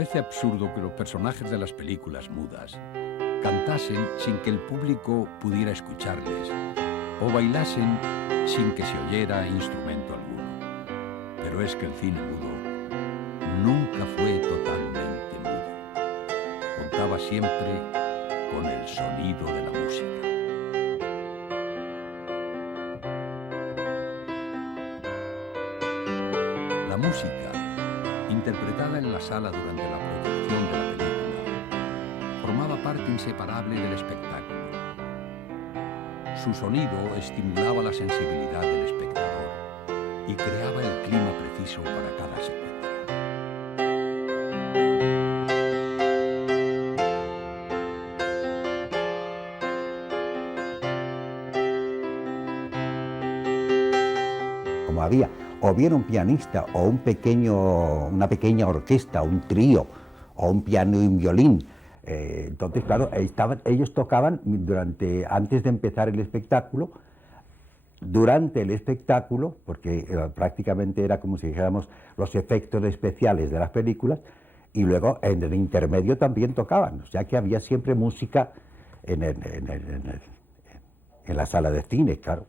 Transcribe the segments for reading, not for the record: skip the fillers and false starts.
parece absurdo que los personajes de las películas mudas cantasen sin que el público pudiera escucharles o bailasen sin que se oyera instrumento alguno. Pero es que el cine mudo nunca fue totalmente mudo. Contaba siempre con el sonido de la música. La música, interpretada en la sala durante la proyección de la película, formaba parte inseparable del espectáculo. Su sonido estimulaba la sensibilidad del espectador y creaba el clima preciso para cada secuencia. Como había o bien un pianista o una pequeña orquesta, un trío o un piano y un violín. Entonces, claro, ellos tocaban antes de empezar el espectáculo, durante el espectáculo, porque prácticamente era como si dijéramos los efectos especiales de las películas, y luego en el intermedio también tocaban, o sea que había siempre música en la sala de cine, claro.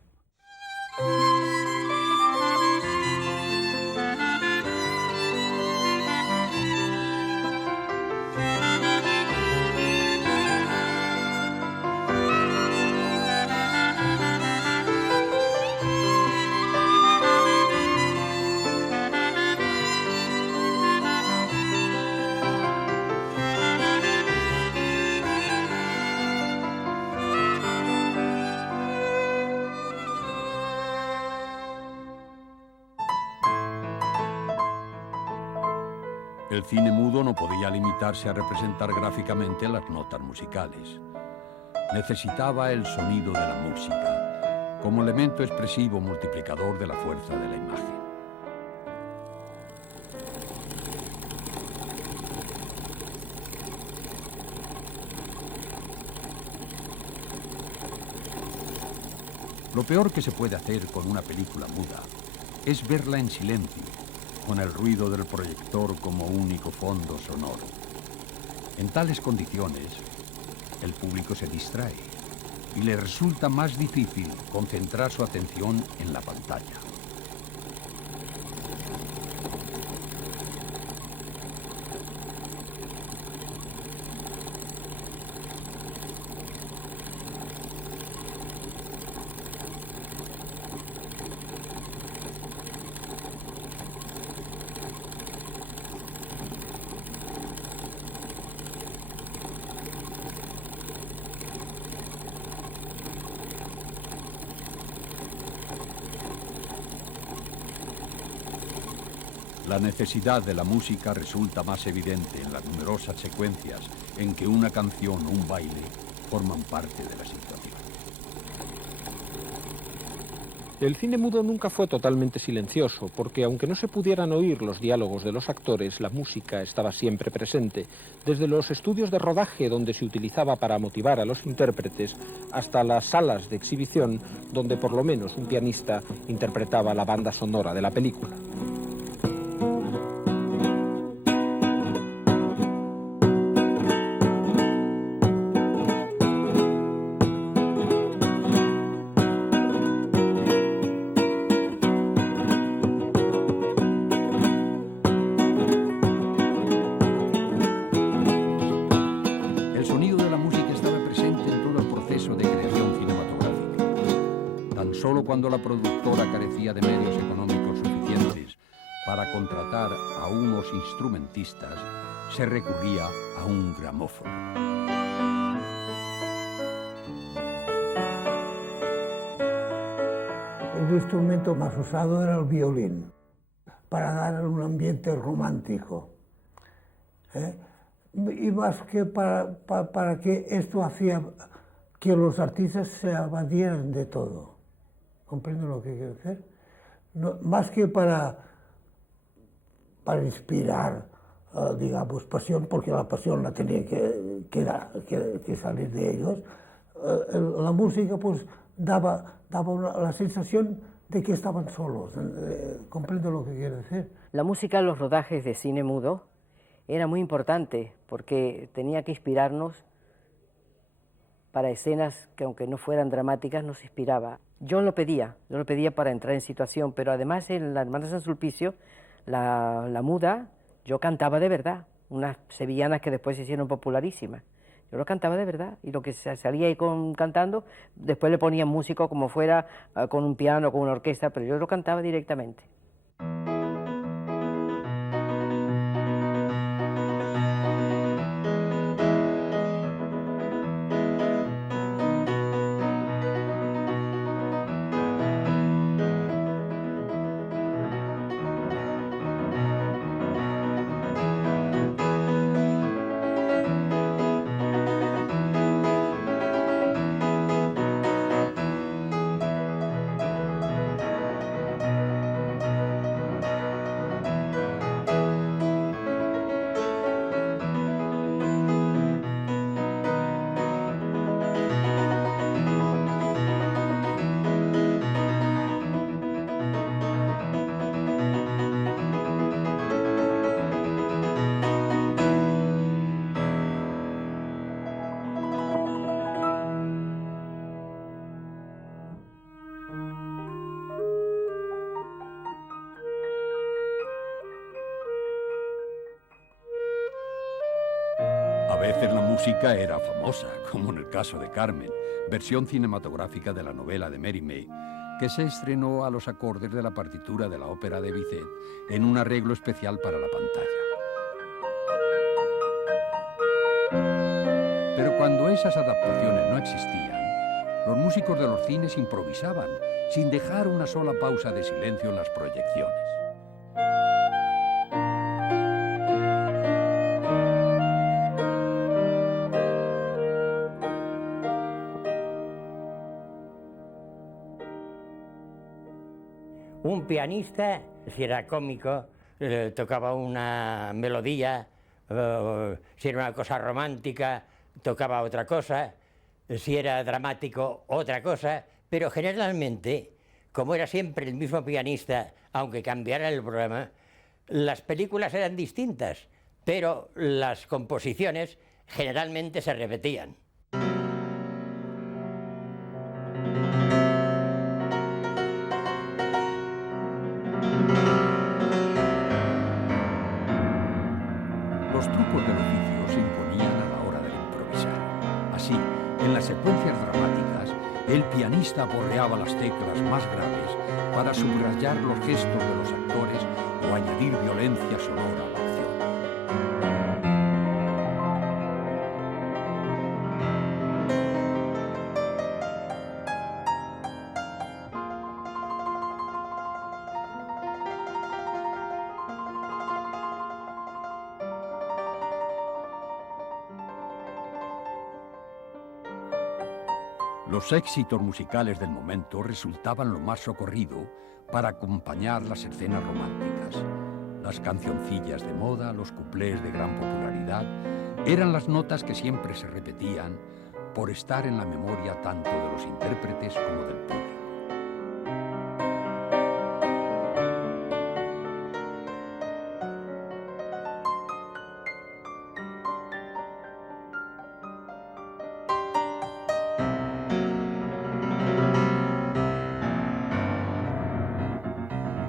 El cine mudo no podía limitarse a representar gráficamente las notas musicales. Necesitaba el sonido de la música como elemento expresivo multiplicador de la fuerza de la imagen. Lo peor que se puede hacer con una película muda es verla en silencio, con el ruido del proyector como único fondo sonoro. En tales condiciones, el público se distrae y le resulta más difícil concentrar su atención en la pantalla. La necesidad de la música resulta más evidente en las numerosas secuencias en que una canción o un baile forman parte de la situación. El cine mudo nunca fue totalmente silencioso, porque aunque no se pudieran oír los diálogos de los actores, la música estaba siempre presente, desde los estudios de rodaje donde se utilizaba para motivar a los intérpretes, hasta las salas de exhibición donde por lo menos un pianista interpretaba la banda sonora de la película. Cuando la productora carecía de medios económicos suficientes para contratar a unos instrumentistas, se recurría a un gramófono. El instrumento más usado era el violín, para dar un ambiente romántico. Y más que para que esto hacía que los artistas se evadieran de todo. ¿Comprendo lo que quiero decir? No, más que para inspirar, digamos, pasión, porque la pasión la tenía que salir de ellos, la música pues daba la sensación de que estaban solos. ¿Comprendo lo que quiero decir? La música en los rodajes de cine mudo era muy importante porque tenía que inspirarnos para escenas que aunque no fueran dramáticas nos inspiraba. Yo lo pedía para entrar en situación, pero además en la Hermana San Sulpicio, la muda, yo cantaba de verdad, unas sevillanas que después se hicieron popularísimas. Yo lo cantaba de verdad, y lo que salía ahí cantando, después le ponían músico como fuera, con un piano, con una orquesta, pero yo lo cantaba directamente. A veces la música era famosa, como en el caso de Carmen, versión cinematográfica de la novela de Méry May, que se estrenó a los acordes de la partitura de la ópera de Bizet en un arreglo especial para la pantalla. Pero cuando esas adaptaciones no existían, los músicos de los cines improvisaban, sin dejar una sola pausa de silencio en las proyecciones. Un pianista, si era cómico, tocaba una melodía, si era una cosa romántica, tocaba otra cosa, si era dramático, otra cosa, pero generalmente, como era siempre el mismo pianista, aunque cambiara el programa, las películas eran distintas, pero las composiciones generalmente se repetían. Los trucos del oficio se imponían a la hora de improvisar. Así, en las secuencias dramáticas, el pianista aporreaba las teclas más graves para subrayar los gestos de los actores o añadir violencia sonora a la acción. Los éxitos musicales del momento resultaban lo más socorrido para acompañar las escenas románticas. Las cancioncillas de moda, los cuplés de gran popularidad, eran las notas que siempre se repetían por estar en la memoria tanto de los intérpretes como del público.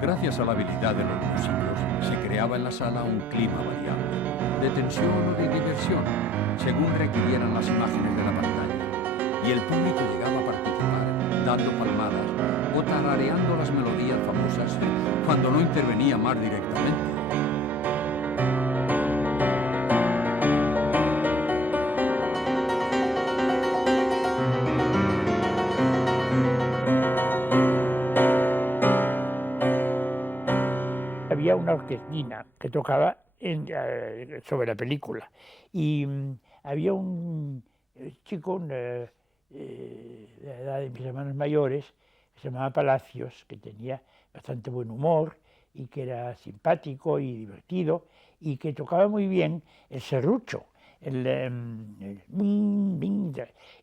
Gracias a la habilidad de los músicos, se creaba en la sala un clima variable, de tensión o de diversión, según requirieran las imágenes de la pantalla, y el público llegaba a participar, dando palmadas o tarareando las melodías famosas cuando no intervenía más directamente. Había una orquestina que tocaba sobre la película y había un chico de la edad de mis hermanos mayores que se llamaba Palacios, que tenía bastante buen humor y que era simpático y divertido y que tocaba muy bien el serrucho,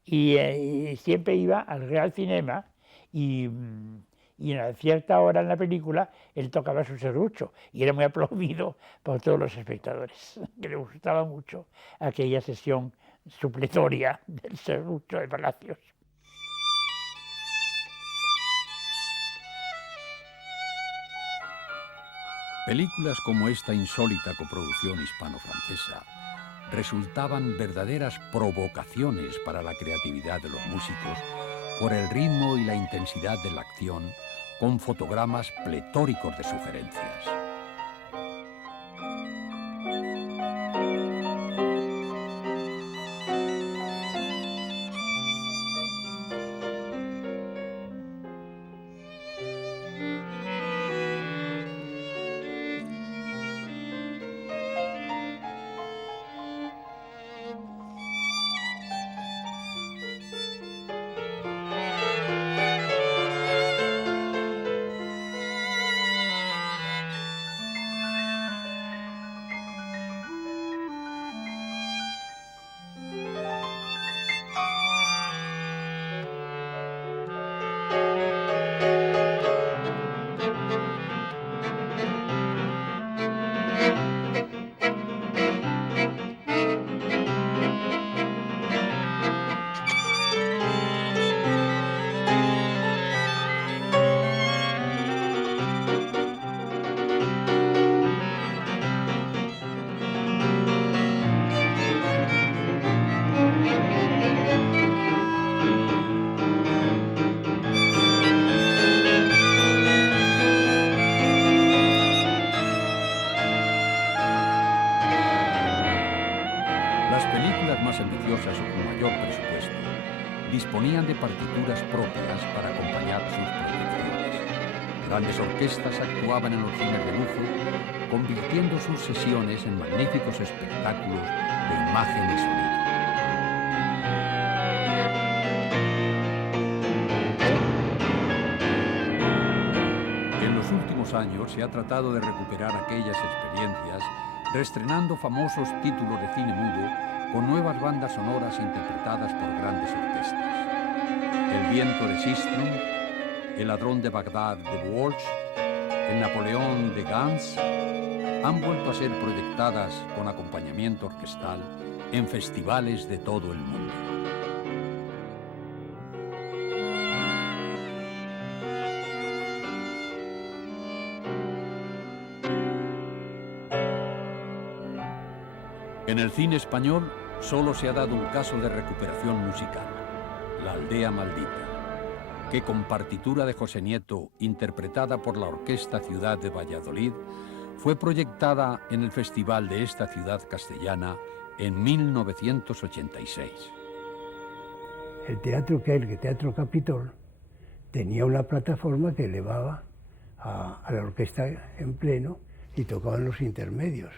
y siempre iba al Real Cinema y y a cierta hora en la película él tocaba su serrucho y era muy aplaudido por todos los espectadores, que le gustaba mucho aquella sesión supletoria del serrucho de Palacios. Películas como esta insólita coproducción hispano-francesa resultaban verdaderas provocaciones para la creatividad de los músicos por el ritmo y la intensidad de la acción, con fotogramas pletóricos de sugerencias. Las películas más ambiciosas o con mayor presupuesto disponían de partituras propias para acompañar sus proyecciones. Grandes orquestas actuaban en los cines de lujo, convirtiendo sus sesiones en magníficos espectáculos de imagen y sonido. En los últimos años se ha tratado de recuperar aquellas experiencias, reestrenando famosos títulos de cine mudo con nuevas bandas sonoras interpretadas por grandes orquestas. El viento de Sistrum, El ladrón de Bagdad de Walsh, El Napoleón de Gans han vuelto a ser proyectadas con acompañamiento orquestal en festivales de todo el mundo. En el cine español solo se ha dado un caso de recuperación musical, La aldea maldita, que con partitura de José Nieto, interpretada por la Orquesta Ciudad de Valladolid, fue proyectada en el festival de esta ciudad castellana en 1986. El teatro Teatro Capitol, tenía una plataforma que elevaba a la orquesta en pleno y tocaban los intermedios.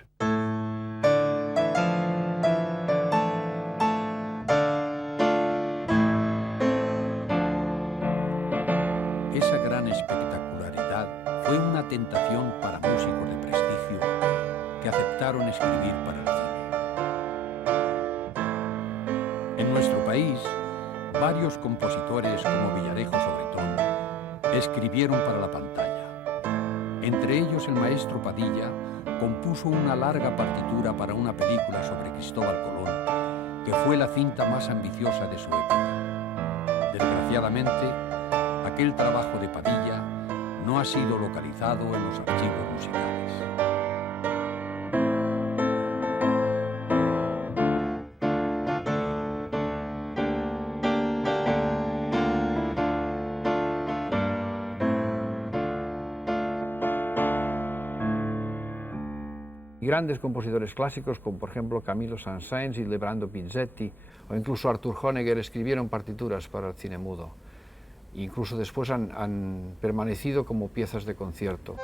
Esa gran espectacularidad fue una tentación para músicos de prestigio que aceptaron escribir para el cine. En nuestro país, varios compositores como Villarejo Sobretón escribieron para la pantalla. Entre ellos el maestro Padilla compuso una larga partitura para una película sobre Cristóbal Colón, que fue la cinta más ambiciosa de su época. Desgraciadamente, aquel trabajo de Padilla no ha sido localizado en los archivos musicales. Grandes compositores clásicos como por ejemplo Camilo Saint-Saëns y Lebrando Pinzetti o incluso Arthur Honegger escribieron partituras para el cine mudo. Incluso después han permanecido como piezas de concierto.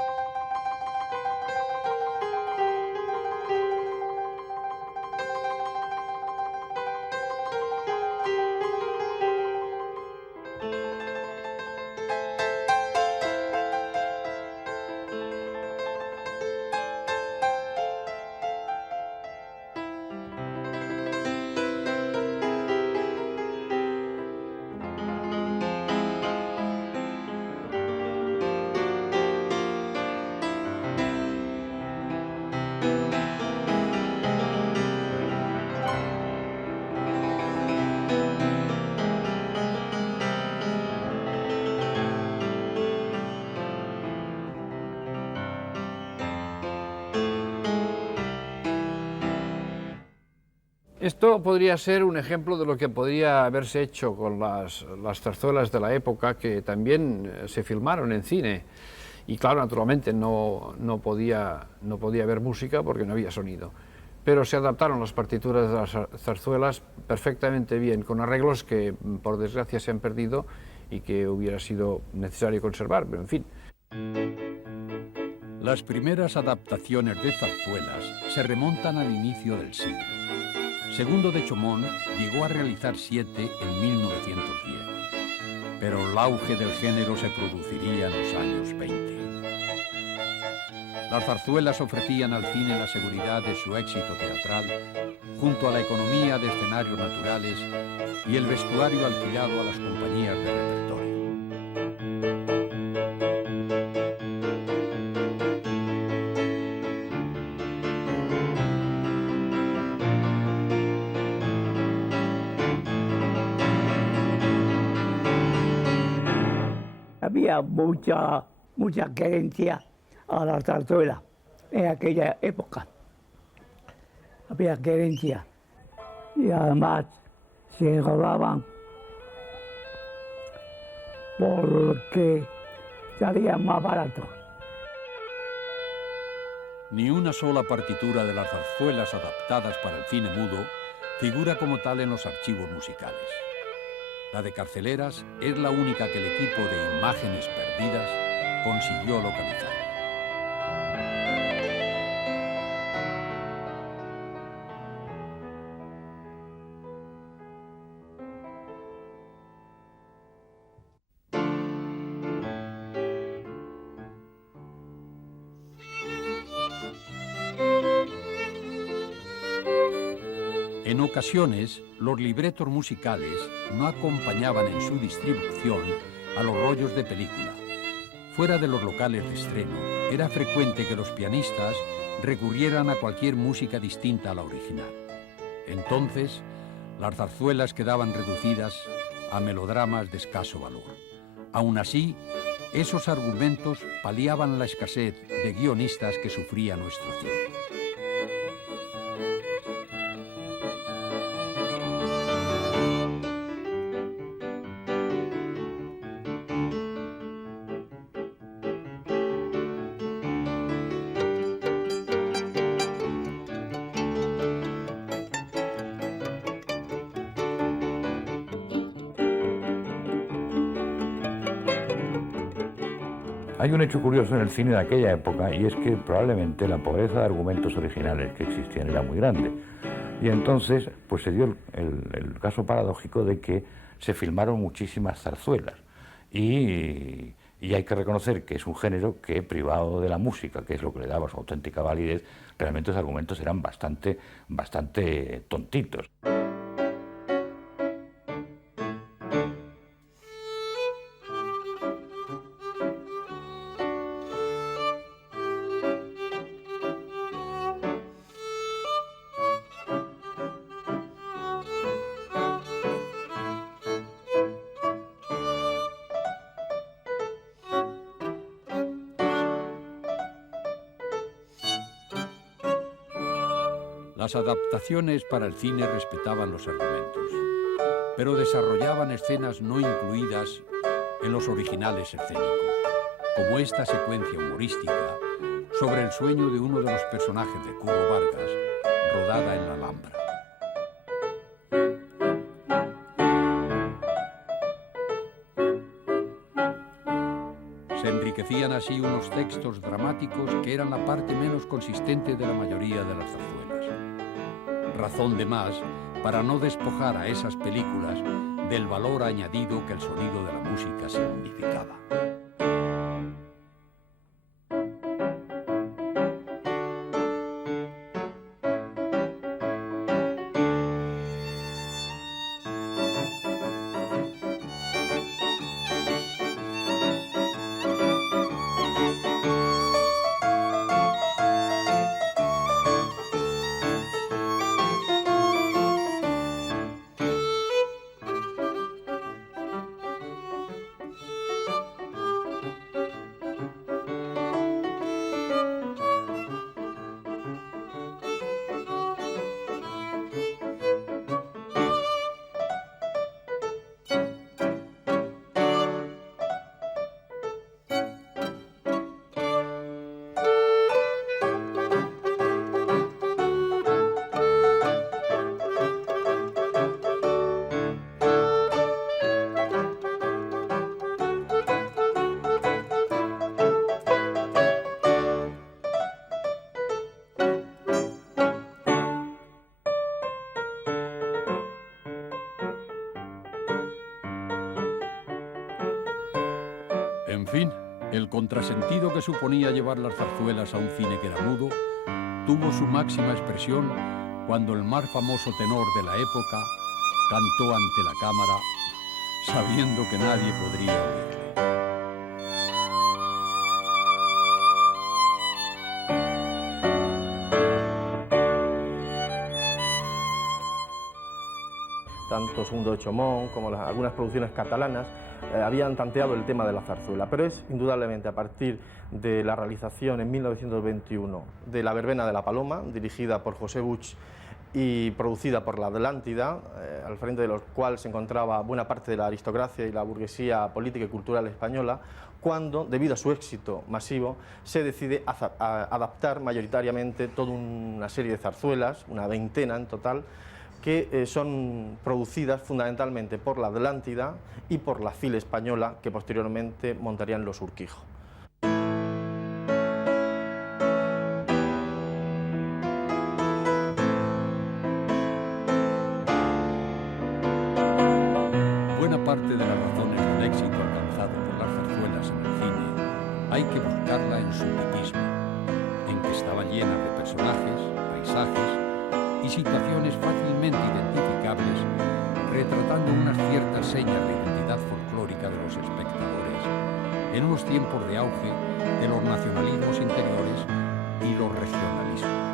Esto podría ser un ejemplo de lo que podría haberse hecho con las zarzuelas de la época, que también se filmaron en cine. Y claro, naturalmente no podía haber música porque no había sonido. Pero se adaptaron las partituras de las zarzuelas perfectamente bien, con arreglos que por desgracia se han perdido y que hubiera sido necesario conservar, pero en fin. Las primeras adaptaciones de zarzuelas se remontan al inicio del siglo. Segundo de Chomón llegó a realizar 7 en 1910, pero el auge del género se produciría en los años 20. Las zarzuelas ofrecían al cine la seguridad de su éxito teatral, junto a la economía de escenarios naturales y el vestuario alquilado a las compañías de repertorio. Había mucha querencia a la zarzuela en aquella época. Había querencia y además se rodaban porque salían más baratos. Ni una sola partitura de las zarzuelas adaptadas para el cine mudo figura como tal en los archivos musicales. La de Carceleras es la única que el equipo de Imágenes Perdidas consiguió localizar. En ocasiones, los libretos musicales no acompañaban en su distribución a los rollos de película. Fuera de los locales de estreno, era frecuente que los pianistas recurrieran a cualquier música distinta a la original. Entonces, las zarzuelas quedaban reducidas a melodramas de escaso valor. Aún así, esos argumentos paliaban la escasez de guionistas que sufría nuestro cine. Hay un hecho curioso en el cine de aquella época, y es que probablemente la pobreza de argumentos originales que existían era muy grande. Y entonces pues se dio el caso paradójico de que se filmaron muchísimas zarzuelas. Y hay que reconocer que es un género que, privado de la música, que es lo que le daba su auténtica validez, realmente los argumentos eran bastante tontitos. Las adaptaciones para el cine respetaban los argumentos, pero desarrollaban escenas no incluidas en los originales escénicos, como esta secuencia humorística sobre el sueño de uno de los personajes de Curro Vargas, rodada en la Alhambra. Se enriquecían así unos textos dramáticos que eran la parte menos consistente de la mayoría de las zarzuelas. Razón de más para no despojar a esas películas del valor añadido que el sonido de la música significaba. fin, el contrasentido que suponía llevar las zarzuelas a un cine que era mudo tuvo su máxima expresión cuando el más famoso tenor de la época cantó ante la cámara sabiendo que nadie podría oírle. Tanto Segundo de Chomón como algunas producciones catalanas habían tanteado el tema de la zarzuela, pero es indudablemente a partir de la realización en 1921 de La verbena de la Paloma, dirigida por José Buch y producida por la Atlántida, al frente de lo cual se encontraba buena parte de la aristocracia y la burguesía política y cultural española, cuando, debido a su éxito masivo, se decide adaptar mayoritariamente toda una serie de zarzuelas, una veintena en total, que son producidas fundamentalmente por la Atlántida y por la FIL española, que posteriormente montarían los Urquijo. Buena parte de las razones del éxito alcanzado por las zarzuelas en el cine hay que buscarla en su tipismo, en que estaba llena de personajes, paisajes y situaciones fácilmente identificables, retratando unas ciertas señas de identidad folclórica de los espectadores, en unos tiempos de auge de los nacionalismos interiores y los regionalismos.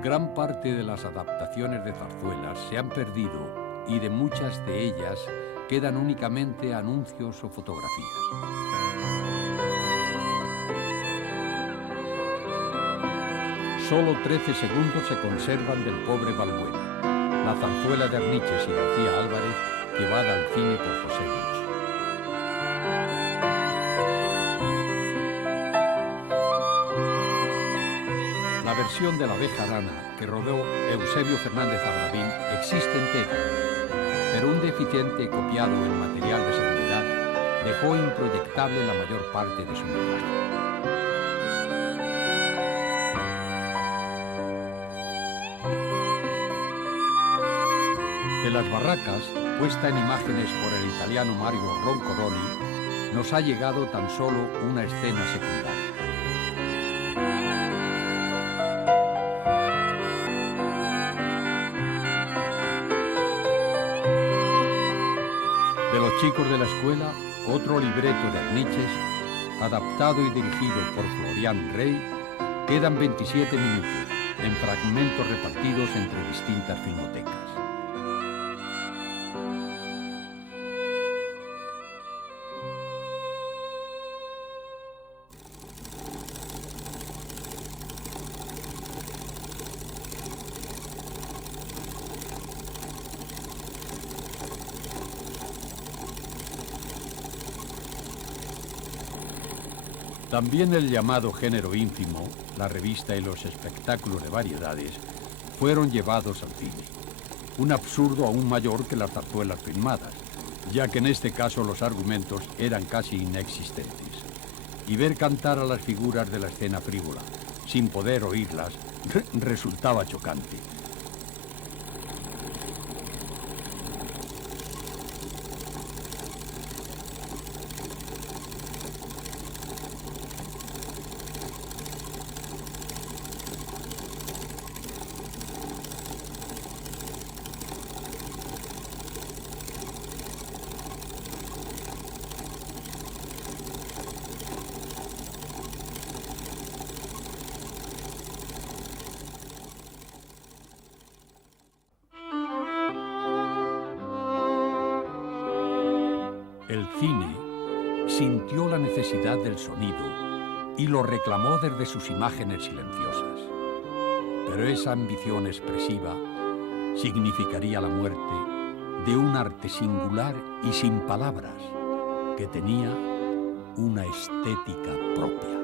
Gran parte de las adaptaciones de zarzuelas se han perdido y de muchas de ellas quedan únicamente anuncios o fotografías. Solo 13 segundos se conservan del Pobre Balbuena, la zarzuela de Arniches y García Álvarez, llevada al cine por José Buch. La versión de la Bejarana que rodó Eusebio Fernández Abradín existe entera, pero un deficiente copiado en material de seguridad dejó improyectable la mayor parte de su metraje. De las barracas, puesta en imágenes por el italiano Mario Roncoroni, nos ha llegado tan solo una escena secundaria. De los chicos de la escuela, otro libreto de Arniches, adaptado y dirigido por Florian Rey, quedan 27 minutos, en fragmentos repartidos entre distintas filmotecas. También el llamado género ínfimo, la revista y los espectáculos de variedades, fueron llevados al cine. Un absurdo aún mayor que las zarzuelas filmadas, ya que en este caso los argumentos eran casi inexistentes. Y ver cantar a las figuras de la escena frívola, sin poder oírlas, resultaba chocante. El cine sintió la necesidad del sonido y lo reclamó desde sus imágenes silenciosas. Pero esa ambición expresiva significaría la muerte de un arte singular y sin palabras, que tenía una estética propia.